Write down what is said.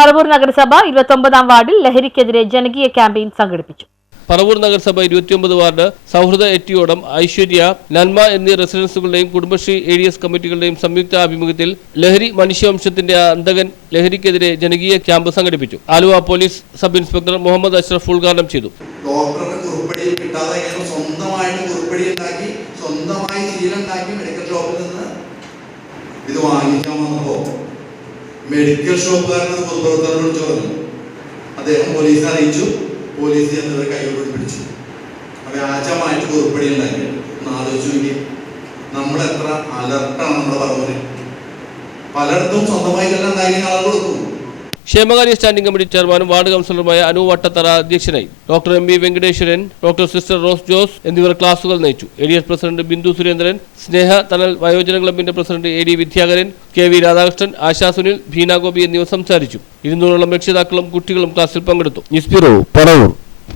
പറവൂർ നഗരസഭ 29-ാം വാർഡിൽ ലഹരിക്കെതിരെ ജനകീയ ക്യാമ്പയിൻ സംഘടിപ്പിച്ചു. പറവൂർ നഗരസഭ 29 വാർഡ് സൗഹൃദ എറ്റിയോടം, ഐശ്വര്യ, നന്മ എന്നീ റെസിഡൻസുകളുടെയും കുടുംബശ്രീ ADS കമ്മിറ്റികളുടെയും സംയുക്ത ആഭിമുഖ്യത്തിൽ ലഹരി മനുഷ്യവംശത്തിന്റെ അന്തകൻ ലഹരിക്കെതിരെ ജനകീയ ക്യാമ്പ് സംഘടിപ്പിച്ചു. Aluva police sub inspector Muhammad Ashraf ഉദ്ഘാടനം ചെയ്തു. മെഡിക്കൽ ഷോപ്പുകാരനത് പൊതുപ്രവർത്തകരോട് ചോദിച്ചു. അദ്ദേഹം പോലീസിനെ അറിയിച്ചു. പോലീസ് എന്നിവരെ കൈയോട് പിടിച്ചു. വ്യാജമായിട്ട് കുറിപ്പടി ഉണ്ടാക്കി. ഒന്ന് ആലോചിച്ച് നോക്കി, നമ്മളെത്ര അലർട്ടാണ് നമ്മുടെ പറവൂര്. പലയിടത്തും സ്വന്തമായി എല്ലാം ഉണ്ടാക്കി ആളുകൾ കൊടുക്കും. ക്ഷേമകാര്യ സ്റ്റാൻഡിംഗ് കമ്മിറ്റി ചെയർമാനും വാർഡ് കൗൺസിലറുമായ അനു വട്ടത്തറ അധ്യക്ഷനായി. Doctor MB Venkateswaran, doctor sister rose Jose എന്നിവർ ക്ലാസുകൾ നയിച്ചു. ADS പ്രസിഡന്റ് ബിന്ദു സുരേന്ദ്രൻ, സ്നേഹ തണൽ വയോജന ക്ലബിന്റെ president AD വിദ്യാകരൻ, KV Radhakrishnan, ASHA Sunil, Beena Gopi എന്നിവർ സംസാരിച്ചു. 200ഓളം രക്ഷിതാക്കളും കുട്ടികളും ക്ലാസ്സിൽ പങ്കെടുത്തു. News bureau, Paravur.